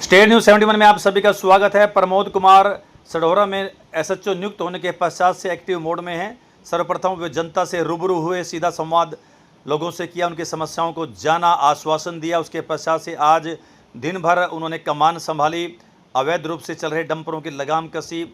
State news 71 में आप सभी का स्वागत है। प्रमोद कुमार सढौरा में एसएचओ नियुक्त होने के पश्चात से एक्टिव मोड में हैं। सर्वप्रथम वे जनता से रूबरू हुए, सीधा संवाद लोगों से किया, उनकी समस्याओं को जाना, आश्वासन दिया। उसके पश्चात से आज दिन भर उन्होंने कमान संभाली, अवैध रूप से चल रहे डंपरों की लगाम कसी,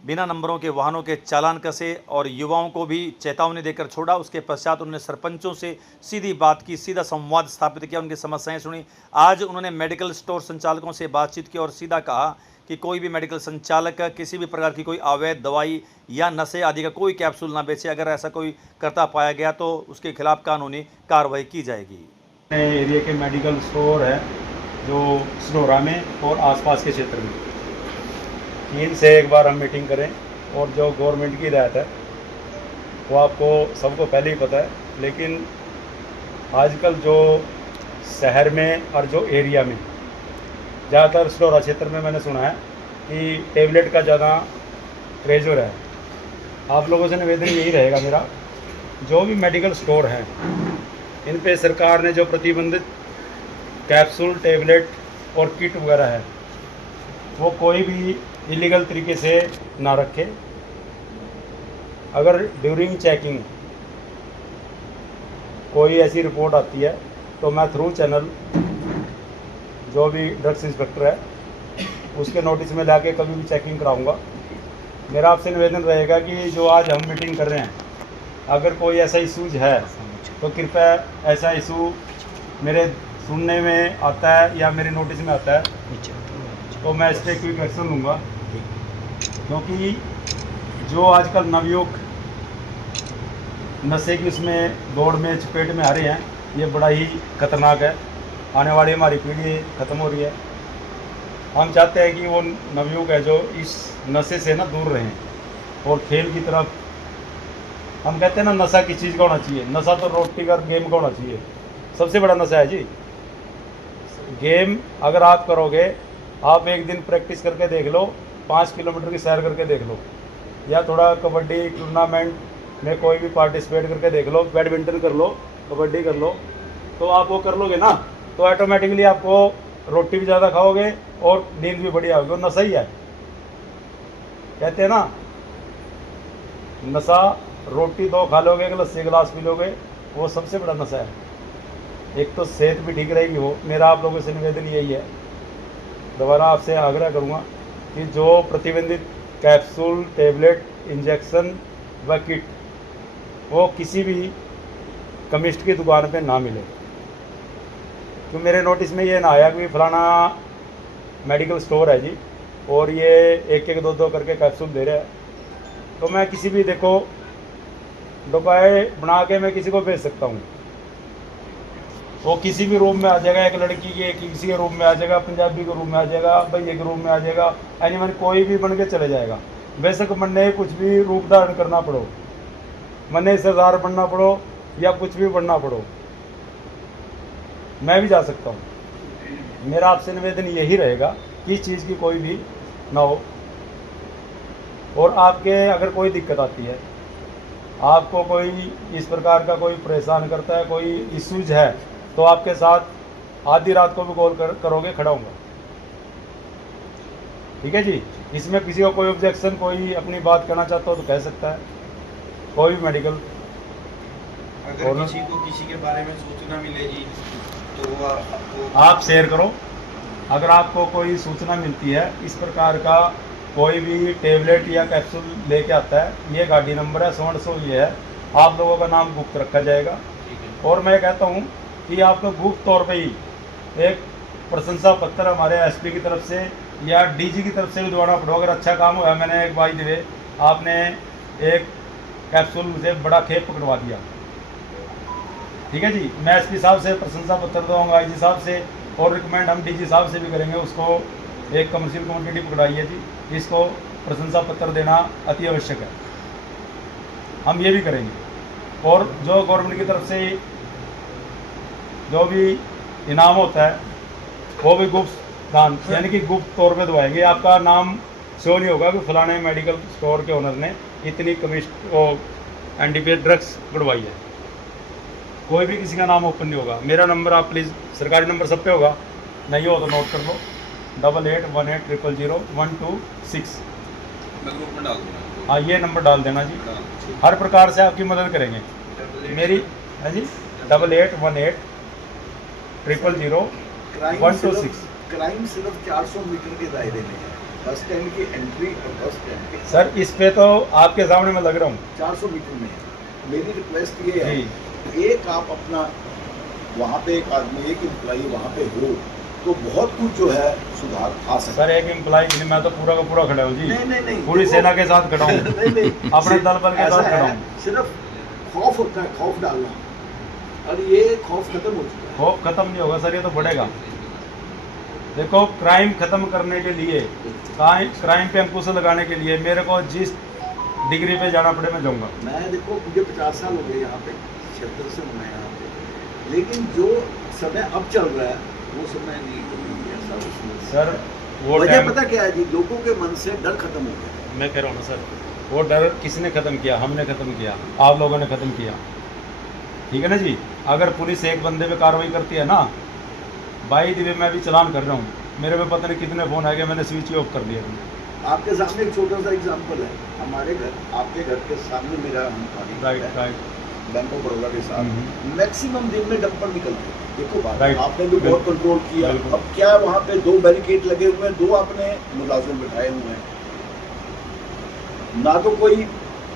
बिना नंबरों के वाहनों के चालान कसे और युवाओं को भी चेतावनी देकर छोड़ा। उसके पश्चात उन्होंने सरपंचों से सीधी बात की, सीधा संवाद स्थापित किया, उनकी समस्याएं सुनी। आज उन्होंने मेडिकल स्टोर संचालकों से बातचीत की और सीधा कहा कि कोई भी मेडिकल संचालक किसी भी प्रकार की कोई अवैध दवाई या नशे आदि का कोई कैप्सूल ना बेचे। अगर ऐसा कोई करता पाया गया तो उसके खिलाफ कानूनी कार्रवाई की जाएगी। एरिया के मेडिकल स्टोर है जो सढौरा में और आसपास के क्षेत्र में 3 से एक बार हम मीटिंग करें, और जो गवर्नमेंट की हिदायत है वो आपको सबको पहले ही पता है। लेकिन आजकल जो शहर में और जो एरिया में ज़्यादातर सढौरा क्षेत्र में मैंने सुना है कि टेबलेट का ज़्यादा क्रेज हो रहा है। आप लोगों से निवेदन यही रहेगा मेरा, जो भी मेडिकल स्टोर हैं इन पे सरकार ने जो प्रतिबंधित कैप्सूल, टेबलेट और किट वगैरह है वो कोई भी इलीगल तरीके से ना रखे। अगर ड्यूरिंग चेकिंग कोई ऐसी रिपोर्ट आती है तो मैं थ्रू चैनल जो भी ड्रग्स इंस्पेक्टर है उसके नोटिस में लाके कभी भी चेकिंग कराऊंगा। मेरा आपसे निवेदन रहेगा कि जो आज हम मीटिंग कर रहे हैं, अगर कोई ऐसा इशूज है तो कृपया ऐसा इशू मेरे सुनने में आता है या मेरे नोटिस में आता है तो मैं इस पर क्विक एक्शन लूँगा। क्योंकि जो आजकल नवयुग नशे की उसमें दौड़ में चपेट में आ रहे हैं, ये बड़ा ही खतरनाक है। आने वाली हमारी पीढ़ी ख़त्म हो रही है। हम चाहते हैं कि वो नवयुग है जो इस नशे से ना दूर रहें और खेल की तरफ। हम कहते हैं ना, नशा किस चीज़ का होना चाहिए? नशा तो रोटी का गेम का होना चाहिए। सबसे बड़ा नशा है जी गेम। अगर आप करोगे, आप एक दिन प्रैक्टिस करके देख लो, 5 किलोमीटर की सैर करके देख लो, या थोड़ा कबड्डी टूर्नामेंट में कोई भी पार्टिसिपेट करके देख लो, बैडमिंटन कर लो, कबड्डी कर लो, तो आप वो कर लोगे ना तो ऑटोमेटिकली आपको रोटी भी ज़्यादा खाओगे और नींद भी बढ़िया होगी। और नशा ही है, कहते हैं ना, नशा रोटी 2 खा लोगे, एक लस्सी गिलास पी लोगे, वो सबसे बड़ा नशा है। एक तो सेहत भी ठीक रहेगी। वो मेरा आप लोगों से निवेदन यही है, दोबारा आपसे आग्रह करूँगा कि जो प्रतिबंधित कैप्सूल, टेबलेट, इंजेक्शन व किट वो किसी भी केमिस्ट की दुकान पे ना मिले। तो मेरे नोटिस में ये ना आया कि फलाना मेडिकल स्टोर है जी और ये 1-1, 2-2 करके कैप्सूल दे रहा है, तो मैं किसी भी, देखो, डब्बाए बना के मैं किसी को भेज सकता हूँ। वो किसी भी रूम में आ जाएगा, एक लड़की के किसी के रूम में आ जाएगा, पंजाबी के रूम में आ जाएगा, भैया के रूम में आ जाएगा, एनीवन कोई भी बन के चले जाएगा। बेशक मन ने कुछ भी रूप धारण करना पड़ो, मन ने सरदार बनना पड़ो या कुछ भी बनना पड़ो, मैं भी जा सकता हूँ। मेरा आपसे निवेदन यही रहेगा कि इस चीज़ की कोई भी ना हो। और आपके अगर कोई दिक्कत आती है, आपको कोई इस प्रकार का कोई परेशान करता है, कोई इश्यूज है, तो आपके साथ आधी रात को भी कॉल करोगे, खड़ा हूँगा। ठीक है जी। इसमें किसी को कोई ऑब्जेक्शन, कोई अपनी बात कहना चाहता हो तो कह सकता है। कोई भी मेडिकल अगर किसी को किसी के बारे में सूचना मिलेगी तो वो आपको आप शेयर करो। अगर आपको कोई सूचना मिलती है इस प्रकार का, कोई भी टेबलेट या कैप्सूल लेके आता है, ये गाड़ी नंबर है 100 ये है, आप लोगों का नाम गुप्त रखा जाएगा। और मैं कहता हूँ कि आपको गुप्त तौर पे ही एक प्रशंसा पत्र हमारे एसपी की तरफ से या डीजी की तरफ से भी दौड़ना पड़ो। अगर अच्छा काम हुआ, मैंने एक बाई दिवे, आपने एक कैप्सूल मुझे बड़ा खेप पकड़वा दिया, ठीक है जी, मैं एसपी साहब से प्रशंसा पत्र दूंगा, आईजी साहब से, और रिकमेंड हम डीजी साहब से भी करेंगे। उसको एक कमर्शियल क्वान्टिटी पकड़ाई है जी, इसको प्रशंसा पत्र देना अति आवश्यक है, हम ये भी करेंगे। और जो गवर्नमेंट की तरफ से जो भी इनाम होता है वो भी गुप्त दान, यानी कि गुप्त तौर पे दवाएंगे। आपका नाम शो नहीं होगा कि फलाने मेडिकल स्टोर के ओनर ने इतनी कमिस्ट वो एनडीपीएस ड्रग्स पकड़वाई है, कोई भी किसी का नाम ओपन नहीं होगा। मेरा नंबर आप प्लीज़, सरकारी नंबर सब पे होगा, नहीं हो तो नोट कर लो। 8818000126। मैं ग्रुप में डाल दूंगा। हाँ, ये नंबर डाल देना जी। हर प्रकार से आपकी मदद करेंगे। मेरी है जी 8818000126। क्राइम सिर्फ 400 मीटर के दायरे में है, बस स्टैंड की एंट्री और बस स्टैंड के सर इस पे तो आपके सामने मैं लग रहा हूँ 400 मीटर में है। मेरी रिक्वेस्ट ये है, जी। एक आप अपना वहाँ पे एक आदमी, एक एम्प्लॉई वहाँ पे हो तो बहुत कुछ जो है सुधार आ सकता सर एक एम्प्लॉय के लिए मैं तो पूरा का पूरा खड़ा हूँ जी। नहीं, नहीं, नहीं, पूरी देखो- सेना के साथ खड़ा हूँ। नहीं, अपने दल बल के ऐसा साथ खड़ा है, हूँ। सिर्फ खौफ होता है, खौफ डालना, और ये खौफ खत्म हो चुका है। खौफ खत्म नहीं होगा सर, ये तो बढ़ेगा। देखो क्राइम खत्म करने के लिए, क्राइम पे अंकुश लगाने के लिए मेरे को जिस डिग्री पे जाना पड़े मैं जाऊंगा। मैं देखो मुझे 50 साल हो गए यहाँ पे, 76 से मैं यहाँ पे, लेकिन जो समय अब चल रहा है वो समय नहीं है ऐसा उसमें। सर वो वजह टाइम पता क्या है जी, लोगों के मन से डर खत्म हो गया। मैं कह रहा हूँ ना सर, वो डर किसने खत्म किया? हमने खत्म किया, आप लोगों ने खत्म किया। ठीक है ना जी। अगर पुलिस एक बंदे पे कार्रवाई करती है ना, बाई दिवे मैं भी चलान कर रहा हूँ, मेरे पे पता नहीं कितने फोन आ गए, मैंने स्विच ऑफ कर दिया। आपके सामने एक छोटा सा एग्जांपल है, हमारे घर, आपके घर के सामने मेरा right right. Bank of Baroda के साथ हम्म। मैक्सिमम दिन में डंपर निकलते हैं। देखो बात, राइट। आपने भी बहुत कंट्रोल किया। बिल्कुल। अब क्या है, वहाँ पे 2 बैरिकेड लगे हुए हैं, 2 आपने मुलाजिम बिठाए हुए हैं, ना तो कोई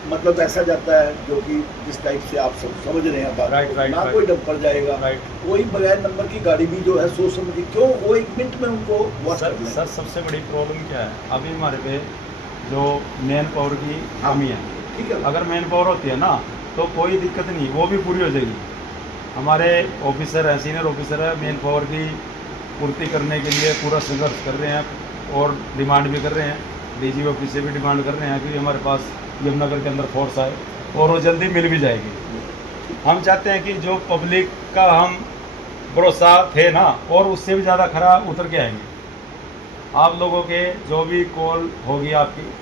मतलब ऐसा जाता है जो कि जिस टाइप से आप सब समझ रहे हैं बात राइट, को, राइट, ना राइट। कोई डंपर जाएगा, राइट। कोई बगैर नंबर की गाड़ी भी जो है सोच समझ के, क्यों वो 1 मिनट में उनको वॉश सर कर लें। सर सबसे बड़ी प्रॉब्लम क्या है, अभी हमारे पे जो मैन पावर की कमी है। ठीक है, अगर मैन पावर होती है ना तो कोई दिक्कत नहीं, वो भी पूरी हो जाएगी। हमारे ऑफिसर हैं, सीनियर ऑफिसर है, मैन पावर की पूर्ति करने के लिए पूरा संघर्ष कर रहे हैं और डिमांड भी कर रहे हैं। डीजी ऑफिस से भी डिमांड कर रहे हैं कि हमारे पास यमुनानगर के अंदर फोर्स आए, और वो जल्दी मिल भी जाएगी। हम चाहते हैं कि जो पब्लिक का हम भरोसा थे ना, और उससे भी ज़्यादा खरा उतर के आएंगे। आप लोगों के जो भी कॉल होगी आपकी,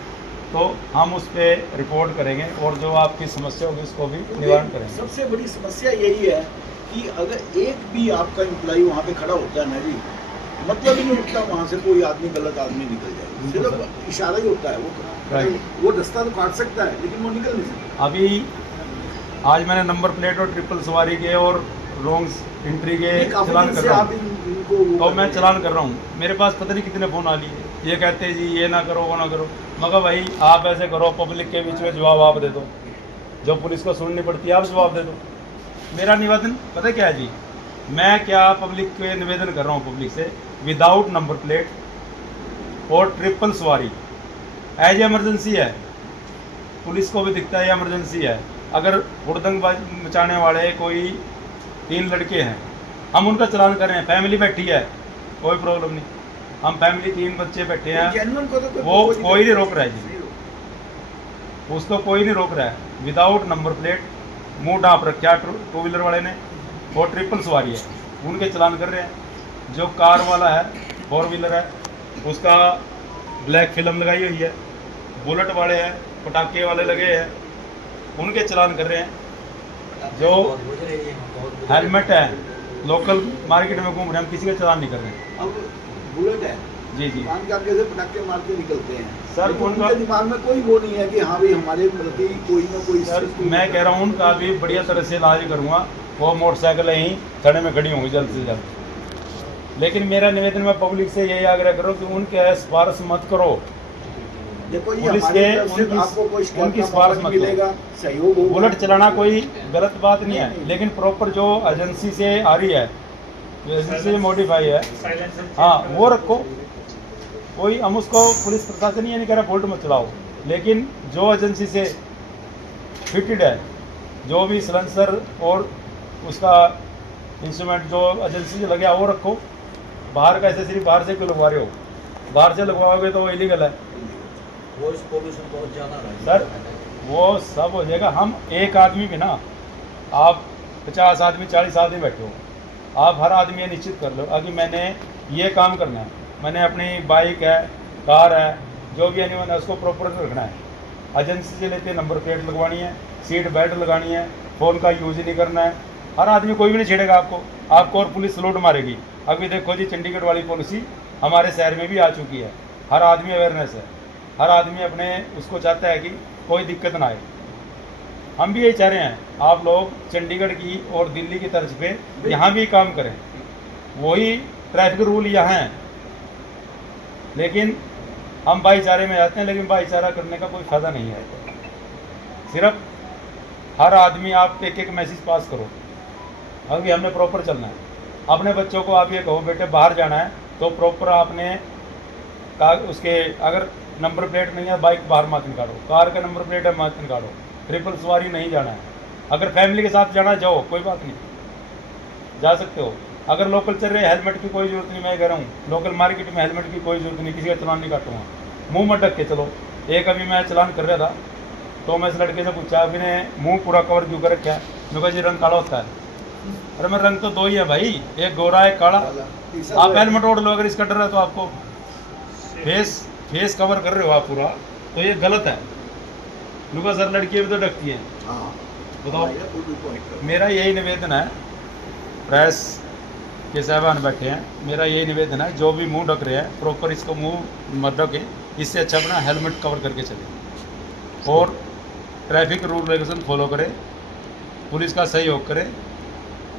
तो हम उस पर रिपोर्ट करेंगे और जो आपकी समस्या होगी उसको भी निवारण करेंगे। सबसे बड़ी समस्या यही है कि अगर एक भी आपका एम्प्लॉय वहाँ पे खड़ा होता है ना जी, मतलब ही नहीं उठता वहाँ से कोई आदमी, गलत आदमी निकल जाए, सिर्फ इशारा ही होता है। वो रास्ता तो काट सकता है लेकिन वो निकल नहीं सकता। अभी आज मैंने नंबर प्लेट और ट्रिपल सवारी के और रॉन्ग एंट्री के काफी चलान दिन कर से रहा आप हूँ। इनको वो तो कर मैं रहे हैं। चलान कर रहा हूँ, मेरे पास पता नहीं कितने फ़ोन आ लिए। ये कहते हैं जी ये ना करो वो ना करो। मगर भाई आप ऐसे करो, पब्लिक के बीच में जवाब आप दे दो, जो पुलिस को सुननी पड़ती है आप जवाब दे दो। मेरा निवेदन पता क्या है जी, मैं क्या पब्लिक के निवेदन कर रहा हूँ पब्लिक से, विदाउट नंबर प्लेट और ट्रिपल सवारी एज एमरजेंसी है, पुलिस को भी दिखता है एमरजेंसी है। अगर हुड़दंग मचाने वाले कोई 3 लड़के हैं, हम उनका चलान कर रहे हैं, फैमिली बैठी है, कोई प्रॉब्लम नहीं, हम फैमिली 3 बच्चे बैठे हैं, जेन्युइन को तो वो कोई नहीं रोक रहा है जी, नहीं रोक। उसको कोई नहीं रोक रहा है। विदाउट नंबर प्लेट मुंह ढांप रखा 2 व्हीलर वाले ने, वो ट्रिपल सवारी है, उनके चलान कर रहे हैं। जो कार वाला है 4 व्हीलर है, उसका ब्लैक फिल्म लगाई हुई है। बुलेट वाले हैं, पटाखे वाले लगे हैं, उनके चलान कर रहे हैं। जो हेलमेट है, लोकल मार्केट में घूम रहे हैं, हम किसी का चलान नहीं कर रहे हैं। अब बुलेट है, जी जी दुकान के आगे से पटाखे मार के निकलते हैं सर, लेकिन उनका- उनके दिमाग में कोई वो नहीं है कि हाँ भाई हमारे प्रति कोई ना कोई सर इससे- मैं कह रहा हूँ उनका भी बढ़िया तरह से इलाज करूँगा, वो मोटरसाइकिल यहीं थाने में खड़ी होंगी जल्द से जल्द। लेकिन मेरा निवेदन मैं पब्लिक से यही आग्रह करूँ कि उनके सिफारिश मत करो। देखो ये पुलिस हमारी के तरफ से उनकी- आपको कोई शिकायत उनकी का सिफारिश मौका मत मिलेगा, सहयोग होगा। बुलेट चलाना कोई गलत बात नहीं है, नहीं। लेकिन प्रॉपर जो एजेंसी से आ रही है, जो एजेंसी से मॉडिफाई है, हाँ वो रखो। कोई हम उसको पुलिस प्रशासन ये नहीं कह रहा बोल्ट मत चलाओ, लेकिन जो एजेंसी से फिटेड है, जो भी सिलेंसर और उसका इंस्ट्रूमेंट जो एजेंसी से लगे वो रखो। बाहर का एसेसरी बाहर से क्यों लगवा रहे हो? बाहर से लगवाओगे तो वो इलीगल है वॉइस पोल्यूशन बहुत ज़्यादा है सर, वो सब हो जाएगा। हम एक आदमी भी ना, आप 50 आदमी 40 आदमी बैठे हो, आप हर आदमी ये निश्चित कर लो कि मैंने ये काम करना है, मैंने अपनी बाइक है, कार है, जो भी एनिमल है उसको प्रॉपर रखना है। एजेंसी से लेते नंबर प्लेट लगवानी है, सीट बेल्ट लगानी है, फ़ोन का यूज ही नहीं करना है। हर आदमी कोई भी नहीं छेड़ेगा आपको और पुलिस सलूट मारेगी। अभी देखो जी चंडीगढ़ वाली पॉलिसी हमारे शहर में भी आ चुकी है। हर आदमी अवेयरनेस है, हर आदमी अपने उसको चाहता है कि कोई दिक्कत ना आए। हम भी यही चाह रहे हैं आप लोग चंडीगढ़ की और दिल्ली की तर्ज पे यहाँ भी काम करें, वही ट्रैफिक रूल यहाँ हैं, लेकिन हम भाईचारे में जाते हैं, लेकिन भाईचारा करने का कोई फ़ायदा नहीं है। सिर्फ हर आदमी आप एक एक मैसेज पास करो, अभी हमने प्रॉपर चलना है। अपने बच्चों को आप ये कहो बेटे बाहर जाना है तो प्रॉपर आपने उसके अगर नंबर प्लेट नहीं है बाइक बाहर मत निकालो, कार का नंबर प्लेट है मत निकालो, ट्रिपल सवारी नहीं जाना है। अगर फैमिली के साथ जाना जाओ, कोई बात नहीं, जा सकते हो। अगर लोकल चल रहे हेलमेट की कोई जरूरत नहीं, मैं कह रहा हूँ लोकल मार्केट में हेलमेट की कोई जरूरत नहीं, किसी का चलान नहीं काटूंगा, मुंह मत ढक के चलो। एक अभी मैं चलान कर रहा था तो मैं इस लड़के से पूछा अभी ने मुंह पूरा कवर क्यों कर रखा है, मैं कहा जी रंग काला होता है। अरे मैं रंग तो दो ही है भाई, एक गोरा एक काला, आप हेलमेट ओढ़ लो अगर इसका डर है तो। आपको फेस कवर कर रहे हो आप पूरा, तो ये गलत है। लुका सर लड़कियाँ भी तो ढकती हैं, बताओ। मेरा यही निवेदन है, प्रेस के साहबान बैठे हैं, मेरा यही निवेदन है जो भी मुंह ढक रहे हैं प्रॉपर इसको मुंह मत ढके, इससे अच्छा अपना हेलमेट कवर करके चले और ट्रैफिक रूल रेगुलेशन फॉलो करें, पुलिस का सहयोग करें।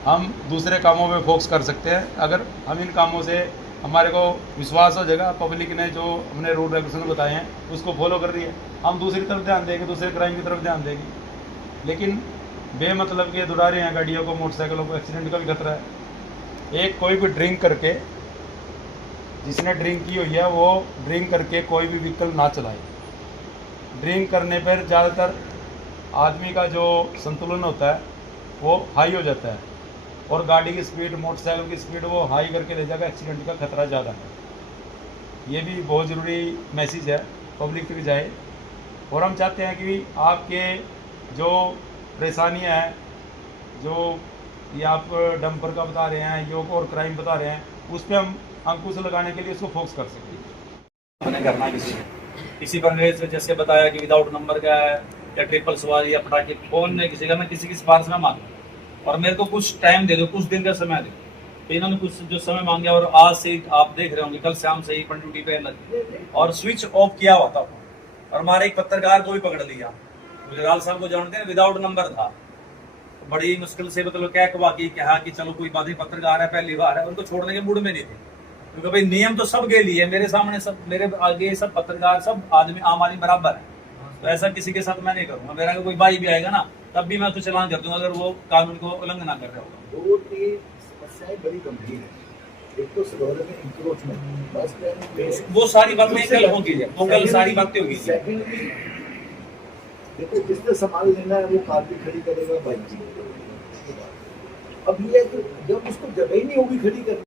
हम दूसरे कामों में फोकस कर सकते हैं अगर हम इन कामों से हमारे को विश्वास हो जाएगा, पब्लिक ने जो हमने रूल रेगुलेशन बताए हैं उसको फॉलो कर रही है, हम दूसरी तरफ ध्यान देंगे, दूसरे क्राइम की तरफ ध्यान देंगे। लेकिन बेमतलब के दुड़ा रहे हैं गाड़ियों को, मोटरसाइकिलों को, एक्सीडेंट का भी खतरा है। एक कोई भी ड्रिंक करके, जिसने ड्रिंक की हुई है वो ड्रिंक करके कोई भी व्हीकल ना चलाए। ड्रिंक करने पर ज़्यादातर आदमी का जो संतुलन होता है वो हाई हो जाता है और गाड़ी की स्पीड, मोटरसाइकिल की स्पीड वो हाई करके ले जाएगा, एक्सीडेंट का खतरा ज़्यादा है। ये भी बहुत ज़रूरी मैसेज है पब्लिक तक जाए। और हम चाहते हैं कि आपके जो परेशानियाँ हैं, जो ये आप डंपर का बता रहे हैं, योग और क्राइम बता रहे हैं, उस पर हम अंकुश लगाने के लिए इसको फोकस कर सकते मैंने करना किसी पर जैसे बताया कि विदाउट नंबर का है या ट्रिपल सवारी या पटाखे, फोन ने किसी का, मैं किसी की सिफारिश में मांगा और मेरे को कुछ टाइम दे दो, कुछ दिन का समय दे। तो इन्होंने कुछ जो समय मांगा और आज से आप देख रहे होंगे कल शाम से ही अपन ड्यूटी पे लग और स्विच ऑफ किया हुआ था और हमारे एक पत्रकार को भी पकड़ लिया, गुजराल साहब को जानते हैं, विदाउट नंबर था। बड़ी मुश्किल से मतलब क्या वाकई कहा कि चलो कोई बात नहीं, पत्रकार है पहली बार है, उनको छोड़ने के मूड में नहीं थे क्योंकि भाई नियम तो सब के लिए, मेरे सामने सब, मेरे आगे सब पत्रकार, सब आदमी आम आदमी बराबर है। तो ऐसा किसी के साथ मैं नहीं करूंगा। मेरा कोई भाई भी आएगा ना तब भी मैं उसको चलान कर दूंगा अगर वो कानून को उल्लंघन ना कर रहा होगा। दो तीन समस्याएं बड़ी गंभीर है। एक तो सरोवर में इंक्रोचमेंट, बस स्टैंड, वो सारी बातें कल होगी, वो कल सारी बातें होगी। सेकंडली देखो किसने संभाल लेना है, वो कार भी खड़ी करेगा, बाइक भी। अब ये जब उसको जगह ही नहीं होगी खड़ी करने